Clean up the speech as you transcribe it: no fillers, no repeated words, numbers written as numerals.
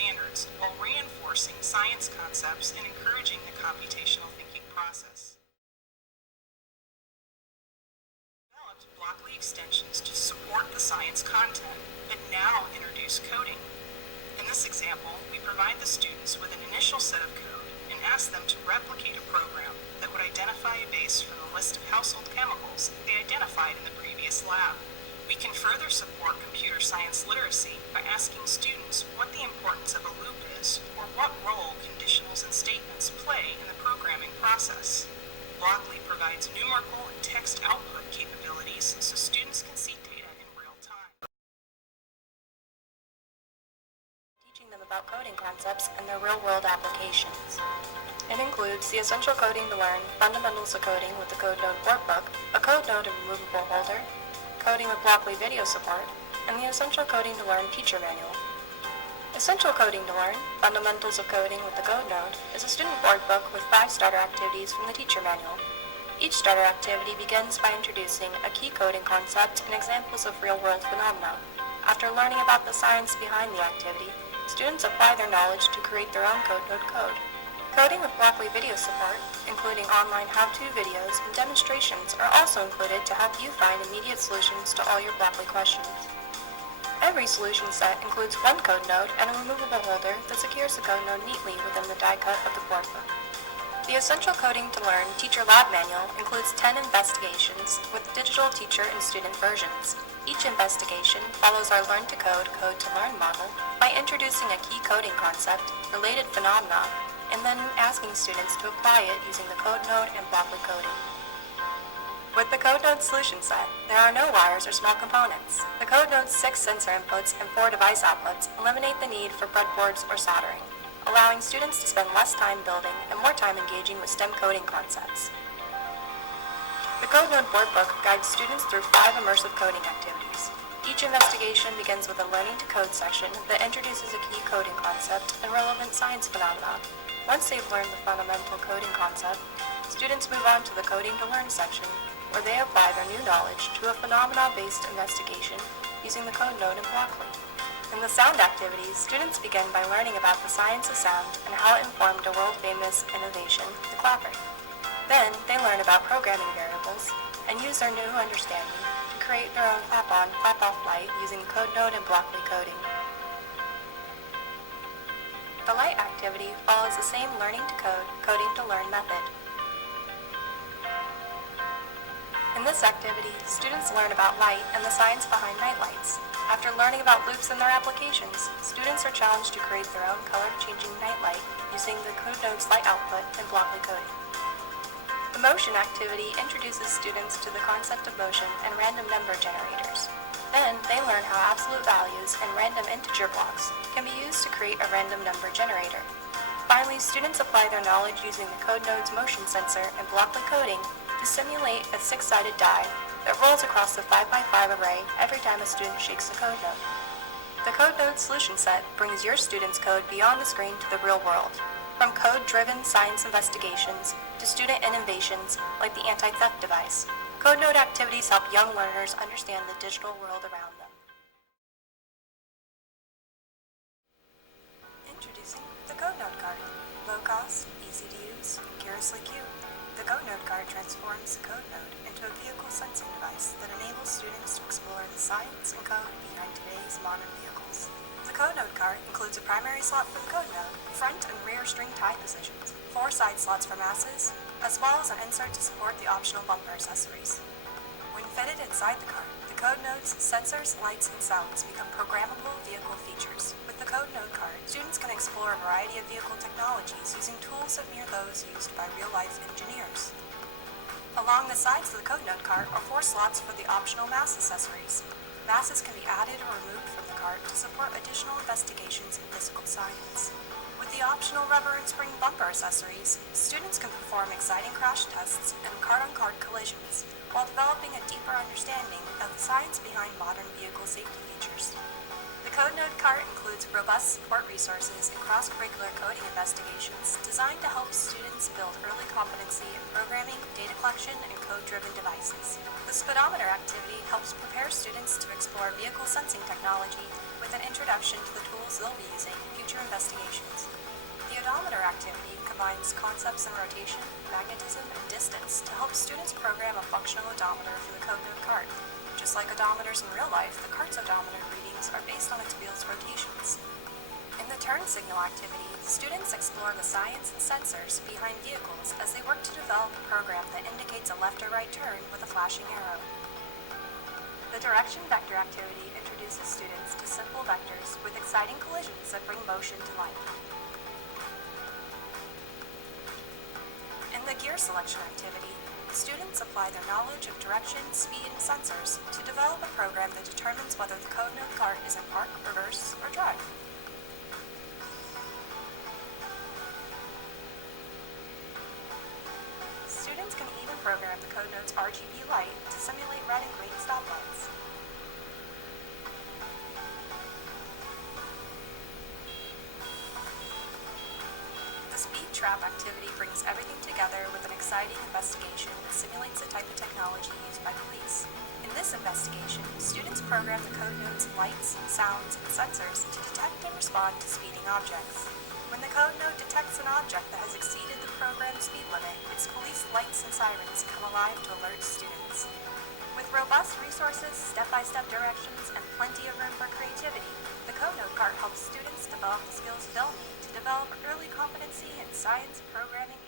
standards while reinforcing science concepts and encouraging the computational thinking process. Developed Blockly extensions to support the science content, but now introduce coding. In this example, we provide the students with an initial set of code and ask them to replicate a program that would identify a base from the list of household chemicals that they identified in the previous lab. We can further support computer science literacy by asking students what the importance of a loop is or what role conditionals and statements play in the programming process. Blockly provides numerical and text output capabilities so students can see data in real time. Teaching them about coding concepts and their real-world applications. It includes the essential coding to learn, fundamentals of coding with the CodeNode workbook, a CodeNode and removable holder, coding with Blockly video support, and the essential coding to learn teacher manual. Essential coding to learn, fundamentals of coding with the CodeNode, is a student workbook with 5 starter activities from the teacher manual. Each starter activity begins by introducing a key coding concept and examples of real-world phenomena. After learning about the science behind the activity, students apply their knowledge to create their own CodeNode code. Coding with Blockly video support, including online how-to videos and demonstrations, are also included to help you find immediate solutions to all your Blockly questions. Every solution set includes one CodeNode and a removable holder that secures the CodeNode neatly within the die cut of the workbook. The Essential Coding to Learn Teacher Lab Manual includes 10 investigations with digital teacher and student versions. Each investigation follows our Learn to Code, Code to Learn model by introducing a key coding concept, related phenomena, and then asking students to apply it using the CodeNode and Blockly coding. With the CodeNode solution set, there are no wires or small components. The CodeNode's 6 sensor inputs and 4 device outputs eliminate the need for breadboards or soldering, allowing students to spend less time building and more time engaging with STEM coding concepts. The CodeNode workbook guides students through 5 immersive coding activities. Each investigation begins with a Learning to Code section that introduces a key coding concept and relevant science phenomena. Once they've learned the fundamental coding concept, students move on to the Coding to Learn section, where they apply their new knowledge to a phenomena-based investigation using the CodeNode and Blockly. In the sound activities, students begin by learning about the science of sound and how it informed a world-famous innovation, the clapper. Then, they learn about programming variables and use their new understanding to create their own clap-on, clap-off light using CodeNode and Blockly coding. The light activity follows the same Learning to Code, Coding to Learn method. In this activity, students learn about light and the science behind nightlights. After learning about loops and their applications, students are challenged to create their own color-changing nightlight using the CodeNode's light output and Blockly coding. The motion activity introduces students to the concept of motion and random number generators. Then, they learn how absolute values and random integer blocks can be used to create a random number generator. Finally, students apply their knowledge using the CodeNode's motion sensor and Blockly coding to simulate a 6-sided die that rolls across the 5x5 array every time a student shakes the CodeNode. The CodeNode solution set brings your students' code beyond the screen to the real world, from code-driven science investigations to student innovations like the anti-theft device. CodeNode activities help young learners understand the digital world around them. Introducing the CodeNode card. Low cost, easy to use, and curiously cute. The CodeNode card transforms the CodeNode into a vehicle sensing device that enables students to explore the science and code behind today's modern vehicles. The CodeNode card includes a primary slot for the CodeNode, front and rear string tie positions, 4 side slots for masses, as well as an insert to support the optional bumper accessories. When fitted inside the card, the CodeNode's sensors, lights, and sounds become programmable vehicle features. With the CodeNode card, students can explore a variety of vehicle technologies using tools that mirror those used by real-life engineers. Along the sides of the CodeNode cart are 4 slots for the optional mass accessories. Masses can be added or removed from the cart to support additional investigations in physical science. With the optional rubber and spring bumper accessories, students can perform exciting crash tests and cart-on-cart collisions, while developing a deeper understanding of the science behind modern vehicle safety features. The CodeNode cart includes robust support resources and cross-curricular coding investigations designed to help students build early competency in programming, data collection, and code-driven devices. The speedometer activity helps prepare students to explore vehicle sensing technology with an introduction to the tools they'll be using in future investigations. The odometer activity combines concepts in rotation, magnetism, and distance to help students program a functional odometer for the CodeNode cart. Just like odometers in real life, the cart's odometer readings are based on its wheel's rotations. In the turn signal activity, students explore the science and sensors behind vehicles as they work to develop a program that indicates a left or right turn with a flashing arrow. The direction vector activity introduces students to simple vectors with exciting collisions that bring motion to life. In the gear selection activity, students apply their knowledge of direction, speed, and sensors to develop a program that determines whether the CodeNode cart is in park, reverse, or drive. Students can even program the CodeNode's RGB light to simulate red and green stoplights. The speed trap activity brings everything together with an exciting investigation that simulates the type of technology used by police. In this investigation, students program the CodeNode's lights, sounds, and sensors to detect and respond to speeding objects. When the CodeNode detects an object that has exceeded the programmed speed limit, its police lights and sirens come alive to alert students. With robust resources, step-by-step directions, and plenty of room for creativity, the CodeNode cart helps students develop the skills they'll need to develop early competency in science, programming,